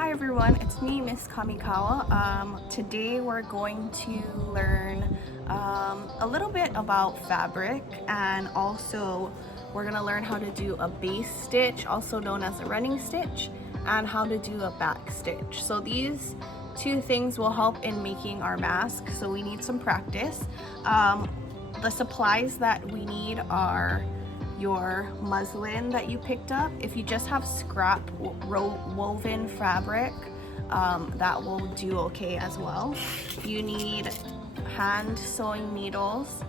Hi everyone, it's me, Miss Kamikawa. Today we're going to learn a little bit about fabric, and also we're going to learn how to do a base stitch, also known as a running stitch, and how to do a back stitch. So these two things will help in making our mask, so we need some practice. The supplies that we need are your muslin that you picked up. If you just have scrap woven fabric, that will do okay as well. You need hand sewing needles,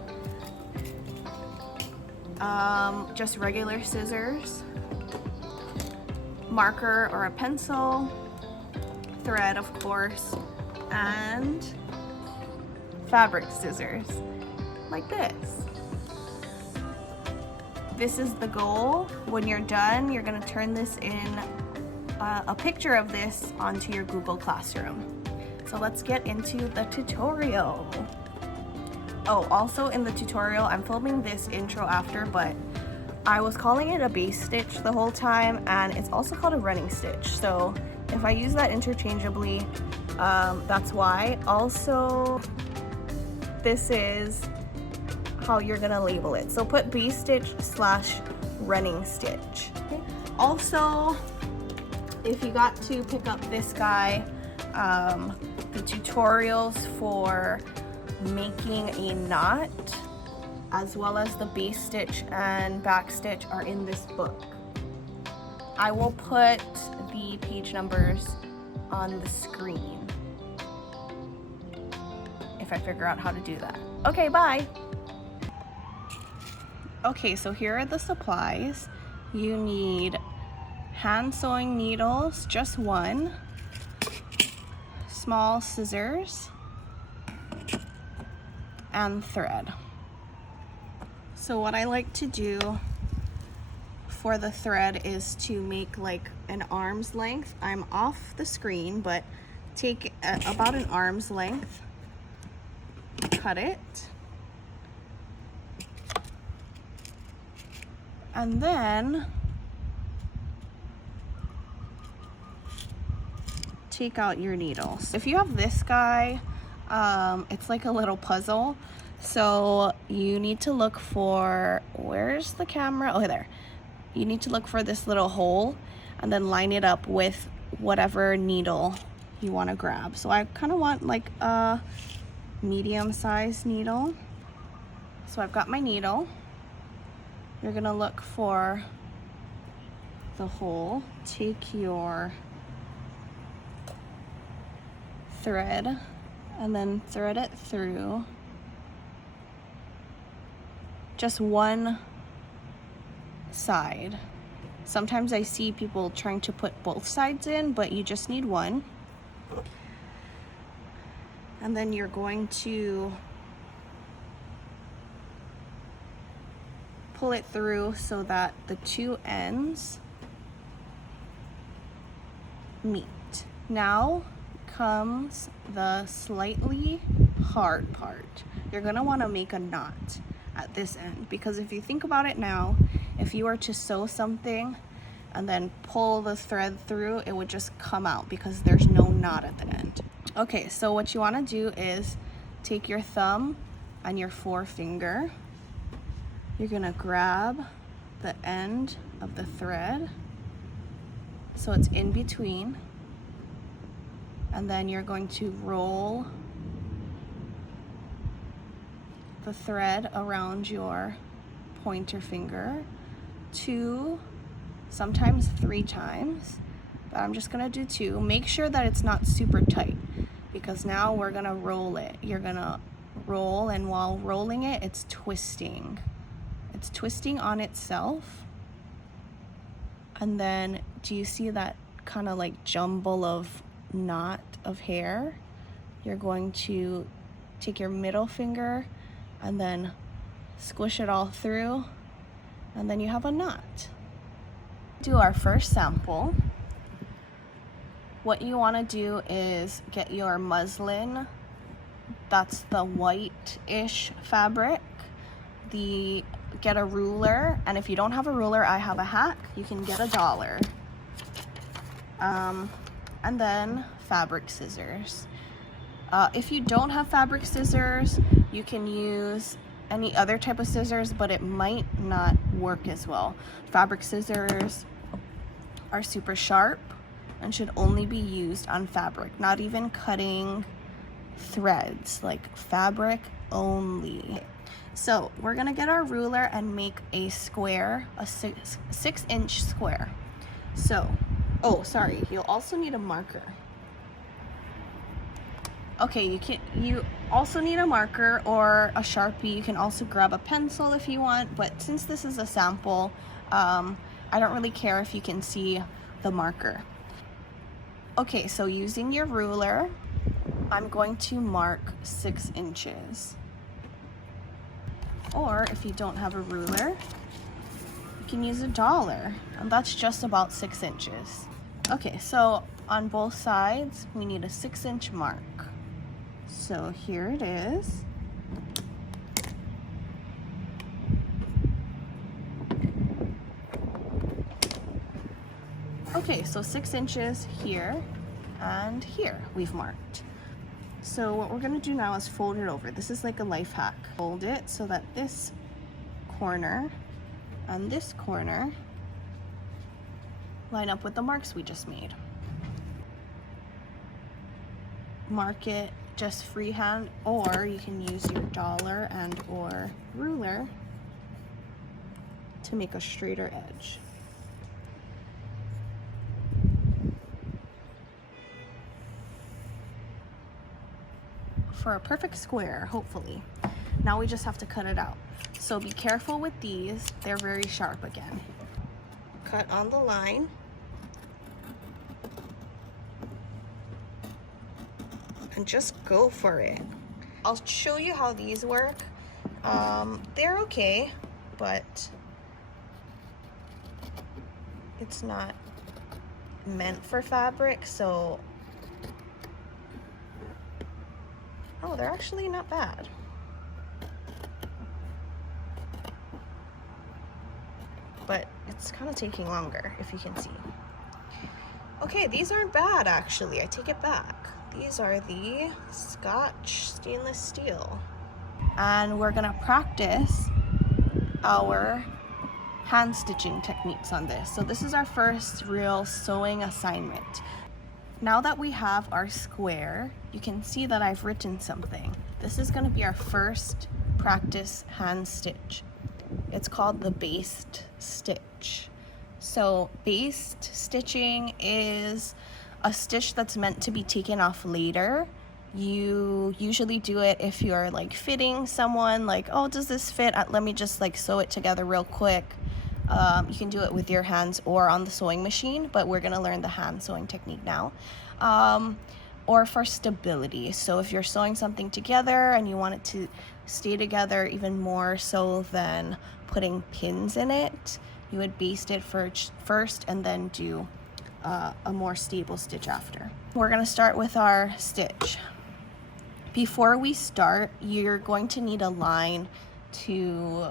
just regular scissors, marker or a pencil, thread of course, and fabric scissors like this. This is the goal. When you're done, you're gonna turn this in a picture of this onto your Google Classroom. So let's get into the tutorial. Oh, also in the tutorial, I'm filming this intro after, but I was calling it a base stitch the whole time, and it's also called a running stitch. So if I use that interchangeably, that's why. Also, this is how you're gonna label it. So put base stitch / running stitch. Okay. Also, if you got to pick up this guy, the tutorials for making a knot, as well as the base stitch and back stitch, are in this book. I will put the page numbers on the screen if I figure out how to do that. Okay, bye. Okay, so here are the supplies. You need hand sewing needles, just one, small scissors, and thread. So what I like to do for the thread is to make like an arm's length. I'm off the screen, but take about an arm's length, cut it, and then take out your needles. If you have this guy, it's like a little puzzle. So you need to look for, where's the camera? Oh, there. You need to look for this little hole and then line it up with whatever needle you want to grab. So I kind of want like a medium-sized needle. So I've got my needle. You're gonna look for the hole. Take your thread and then thread it through just one side. Sometimes I see people trying to put both sides in, but you just need one. And then you're going to pull it through so that the two ends meet. Now comes the slightly hard part. You're gonna wanna make a knot at this end, because if you think about it now, if you were to sew something and then pull the thread through, it would just come out because there's no knot at the end. Okay, so what you wanna do is take your thumb and your forefinger. You're gonna grab the end of the thread so it's in between, and then you're going to roll the thread around your pointer finger 2, sometimes 3 times, but I'm just gonna do 2. Make sure that it's not super tight, because now we're gonna roll it. You're gonna roll, and while rolling it, it's twisting. It's twisting on itself. And then do you see that kind of like jumble of knot of hair? You're going to take your middle finger and then squish it all through, and then you have a knot. Do our first sample. What you want to do is get your muslin, that's the white-ish fabric, get a ruler, and if you don't have a ruler, I have a hack. You can get $1. and then fabric scissors. If you don't have fabric scissors, you can use any other type of scissors, but it might not work as well. Fabric scissors are super sharp and should only be used on fabric, not even cutting threads, like fabric only. So we're gonna get our ruler and make a square, a 6-inch square. So, oh, sorry, you'll also need a marker. Okay, you also need a marker or a Sharpie. You can also grab a pencil if you want, but since this is a sample, I don't really care if you can see the marker. Okay, so using your ruler, I'm going to mark 6 inches. Or if you don't have a ruler, you can use $1, and that's just about 6 inches. Okay, so on both sides, we need a 6-inch mark. So here it is. Okay, so 6 inches here and here we've marked. So what we're gonna do now is fold it over. This is like a life hack. Fold it so that this corner and this corner line up with the marks we just made. Mark it just freehand, or you can use your dollar and or ruler to make a straighter edge. For a perfect square, hopefully. Now we just have to cut it out. So be careful with these, they're very sharp again. Cut on the line. And just go for it. I'll show you how these work. They're okay, but it's not meant for fabric, so oh, they're actually not bad. But it's kind of taking longer, if you can see. Okay, these aren't bad actually, I take it back. These are the Scotch stainless steel. And we're gonna practice our hand stitching techniques on this. So this is our first real sewing assignment. Now that we have our square, you can see that I've written something. This is gonna be our first practice hand stitch. It's called the baste stitch. So baste stitching is a stitch that's meant to be taken off later. You usually do it if you're like fitting someone, like, oh, does this fit? Let me just like sew it together real quick. You can do it with your hands or on the sewing machine, but we're gonna learn the hand sewing technique now. Or for stability. So if you're sewing something together and you want it to stay together even more so than putting pins in it, you would baste it first and then do a more stable stitch after. We're gonna start with our stitch. Before we start, you're going to need a line to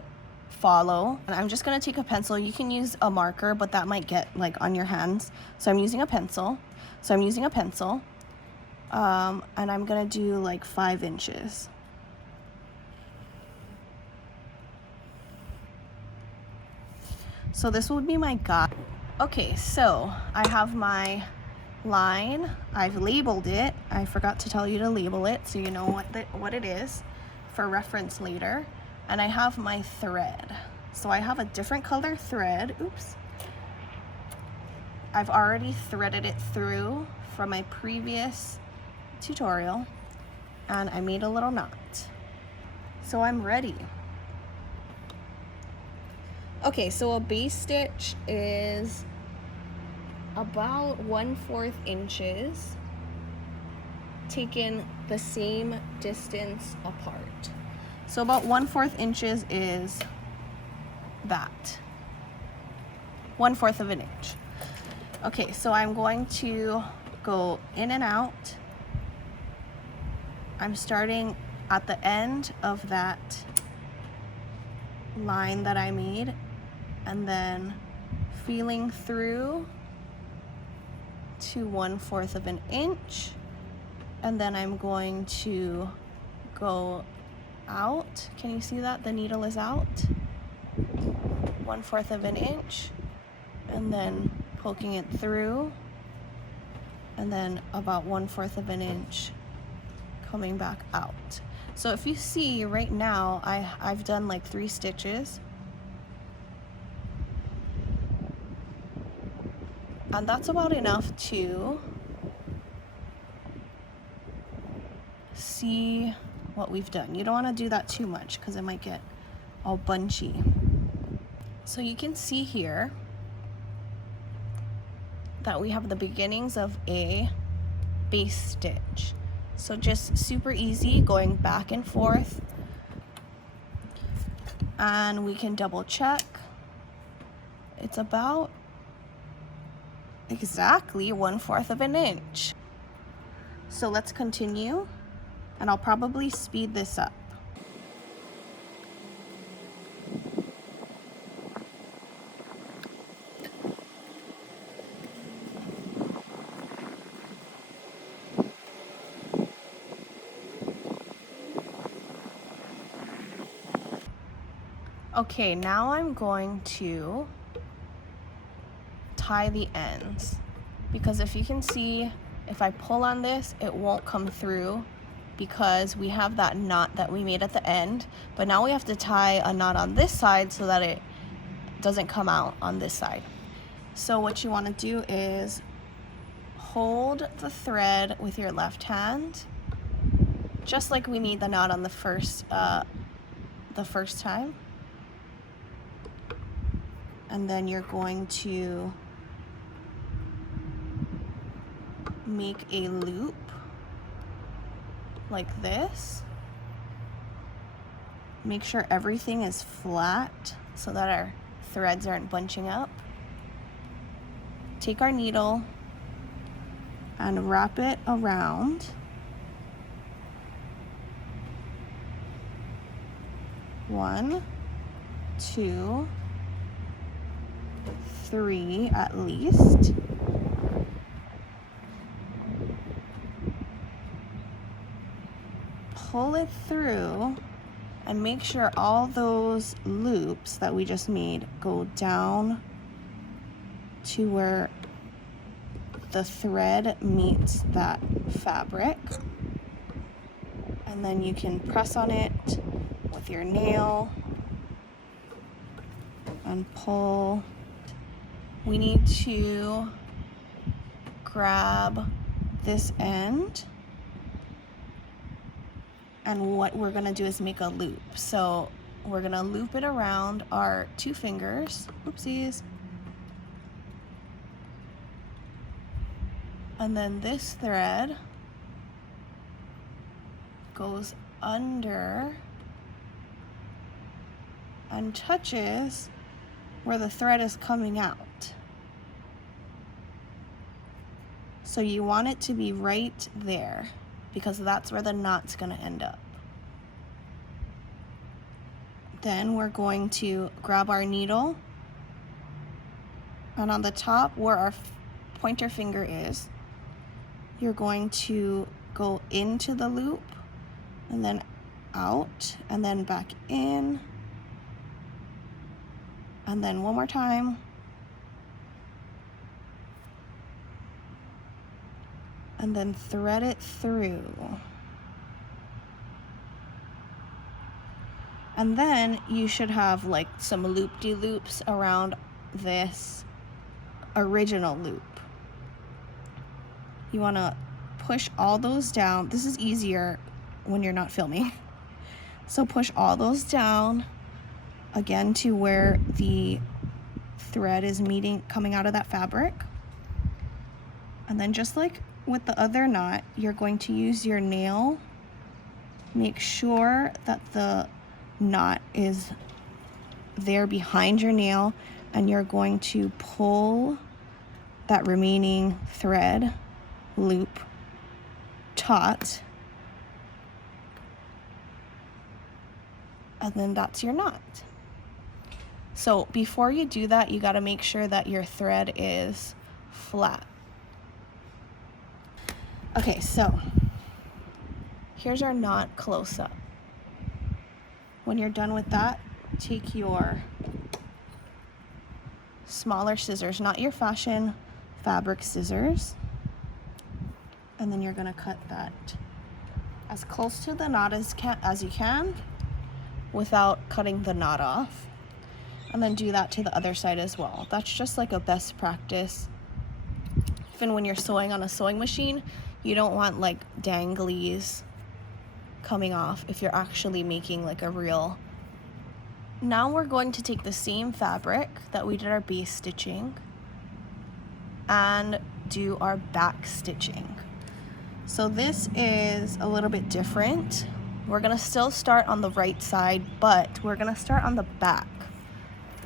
follow, and I'm just gonna take a pencil. You can use a marker, but that might get like on your hands, so I'm using a pencil. And I'm gonna do like 5 inches. So this would be my guide. Okay, so I have my line. I've labeled it. I forgot to tell you to label it so you know what it is for reference later. And I have my thread. So I have a different color thread. Oops. I've already threaded it through from my previous tutorial, and I made a little knot. So I'm ready. Okay, so a base stitch is about 1/4 inches taken the same distance apart. So about 1/4 inches is that. 1/4 of an inch. Okay, so I'm going to go in and out. I'm starting at the end of that line that I made and then feeling through to 1/4 of an inch, and then I'm going to go out. Can you see that? The needle is out. 1/4 of an inch, and then poking it through, and then about 1/4 of an inch coming back out. So if you see right now, I've done like 3 stitches, and that's about enough to see what we've done. You don't want to do that too much because it might get all bunchy. So you can see here that we have the beginnings of a base stitch. So just super easy, going back and forth, and we can double check. It's about exactly 1/4 of an inch. So let's continue, and I'll probably speed this up. Okay, now I'm going to tie the ends, because if you can see, if I pull on this, it won't come through because we have that knot that we made at the end, but now we have to tie a knot on this side so that it doesn't come out on this side. So what you want to do is hold the thread with your left hand, just like we made the knot on the first time. And then you're going to make a loop like this. Make sure everything is flat so that our threads aren't bunching up. Take our needle and wrap it around. One, two, 3 at least. Pull it through and make sure all those loops that we just made go down to where the thread meets that fabric. And then you can press on it with your nail and pull. We need to grab this end, and what we're gonna do is make a loop. So we're gonna loop it around our 2 fingers, oopsies, and then this thread goes under and touches where the thread is coming out. So you want it to be right there, because that's where the knot's gonna end up. Then we're going to grab our needle, and on the top where our pointer finger is, you're going to go into the loop and then out and then back in, and then one more time, and then thread it through. And then you should have like some loop-de-loops around this original loop. You want to push all those down. This is easier when you're not filming. So push all those down again to where the thread is meeting, coming out of that fabric. And then just like with the other knot, you're going to use your nail. Make sure that the knot is there behind your nail, and you're going to pull that remaining thread loop taut, and then that's your knot. So before you do that, you got to make sure that your thread is flat. Okay, so here's our knot close-up. When you're done with that, take your smaller scissors, not your fashion fabric scissors, and then you're gonna cut that as close to the knot as you can without cutting the knot off. And then do that to the other side as well. That's just like a best practice. Even when you're sewing on a sewing machine, you don't want like danglies coming off if you're actually making like a real. Now we're going to take the same fabric that we did our base stitching and do our back stitching. So this is a little bit different. We're gonna still start on the right side, but we're gonna start on the back,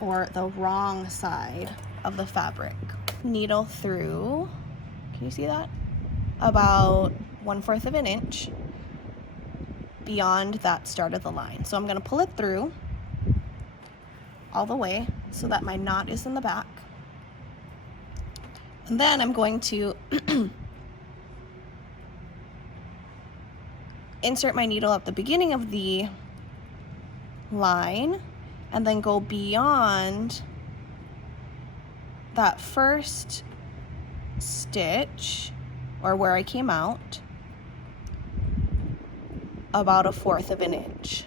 or the wrong side of the fabric. Needle through, can you see that? About 1/4 of an inch beyond that start of the line. So I'm gonna pull it through all the way so that my knot is in the back. And then I'm going to insert my needle at the beginning of the line and then go beyond that first stitch, or where I came out, about 1/4 of an inch.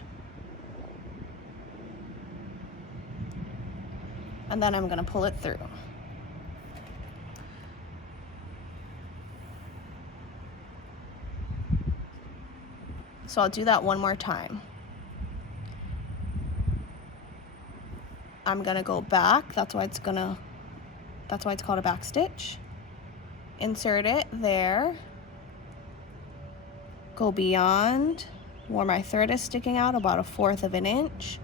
And then I'm gonna pull it through. So I'll do that one more time. I'm gonna go back, that's why it's called a back stitch. Insert it there. Go beyond where my thread is sticking out, about 1/4 of an inch.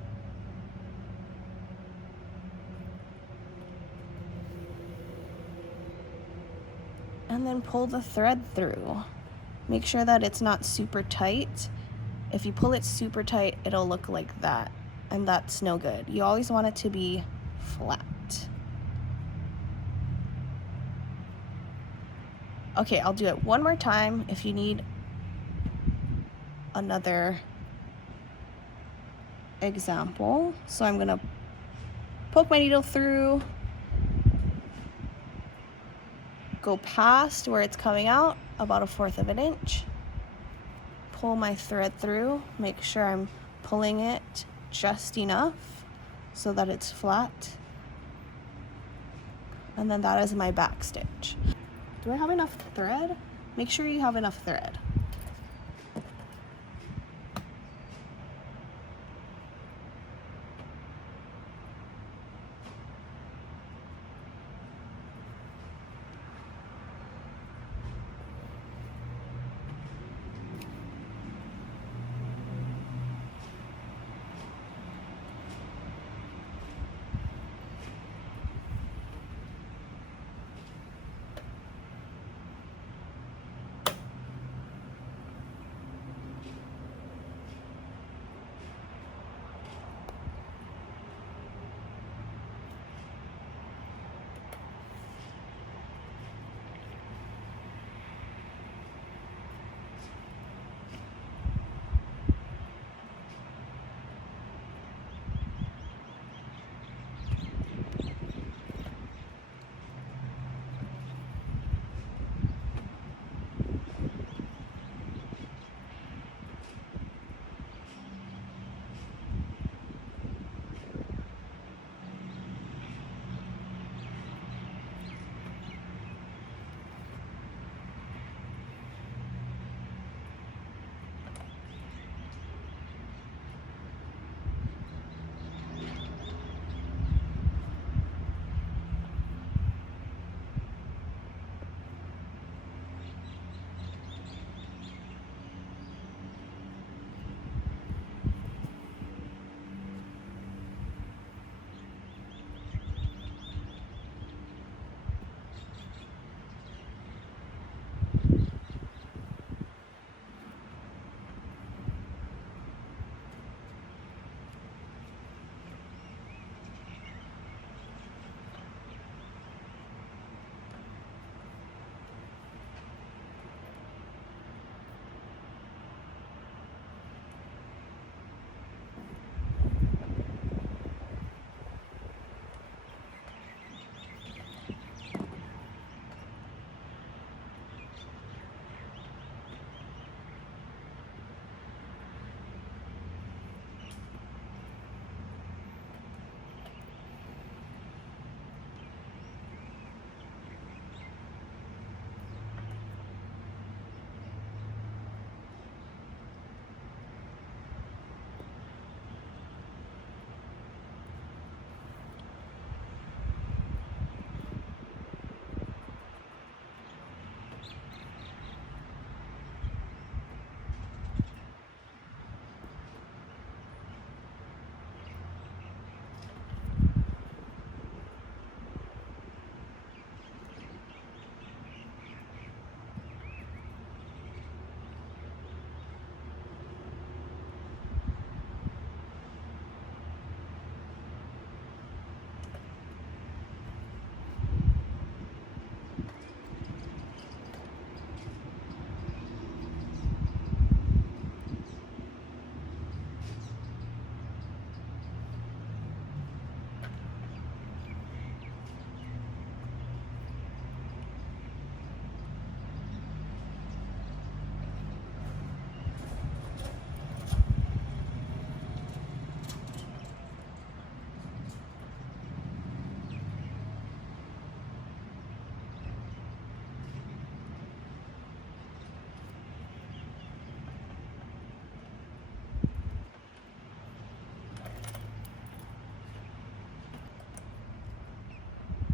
And then pull the thread through. Make sure that it's not super tight. If you pull it super tight, it'll look like that, and that's no good. You always want it to be flat. Okay, I'll do it one more time if you need another example. So I'm gonna poke my needle through, go past where it's coming out, about 1/4 of an inch, pull my thread through, make sure I'm pulling it just enough so that it's flat, and then that is my back stitch. Do I have enough thread? Make sure you have enough thread.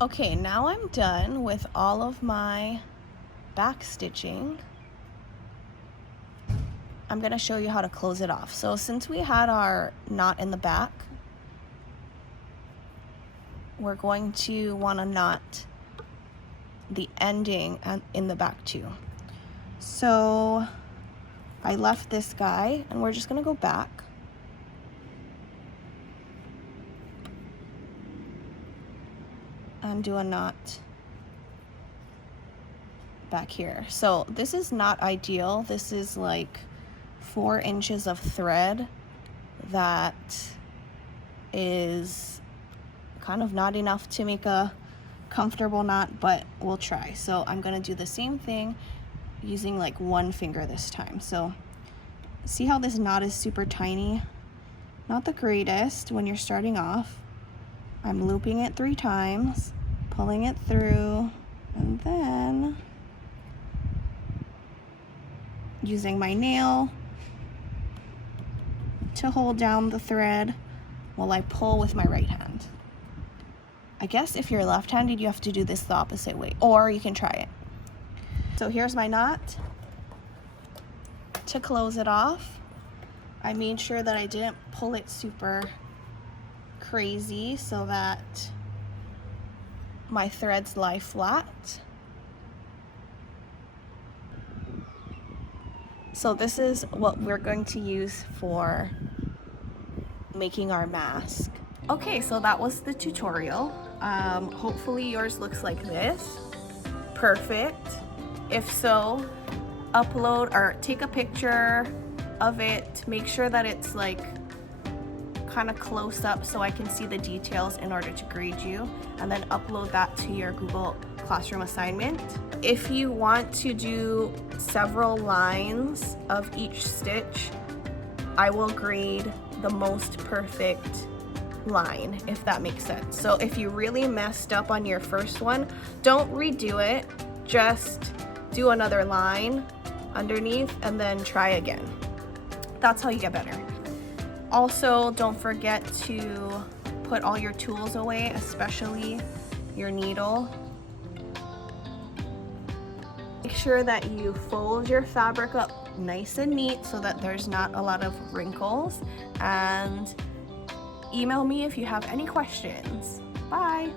Okay, now I'm done with all of my back stitching. I'm gonna show you how to close it off. So since we had our knot in the back, we're going to want to knot the ending in the back too. So I left this guy and we're just gonna go back. And do a knot back here. So this is not ideal. This is like 4 inches of thread that is kind of not enough to make a comfortable knot, but we'll try. So I'm gonna do the same thing using like 1 finger this time. So see how this knot is super tiny? Not the greatest when you're starting off. I'm looping it 3 times, pulling it through, and then using my nail to hold down the thread while I pull with my right hand. I guess if you're left-handed, you have to do this the opposite way, or you can try it. So here's my knot. To close it off, I made sure that I didn't pull it super crazy so that my threads lie flat. So this is what we're going to use for making our mask. Okay, so that was the tutorial. Hopefully yours looks like this. Perfect. If so, upload or take a picture of it. Make sure that it's like kind of close up so I can see the details in order to grade you, and then upload that to your Google Classroom assignment. If you want to do several lines of each stitch, I will grade the most perfect line, if that makes sense. So if you really messed up on your first one, don't redo it, just do another line underneath and then try again. That's how you get better. Also, don't forget to put all your tools away, especially your needle. Make sure that you fold your fabric up nice and neat so that there's not a lot of wrinkles, and email me if you have any questions. Bye!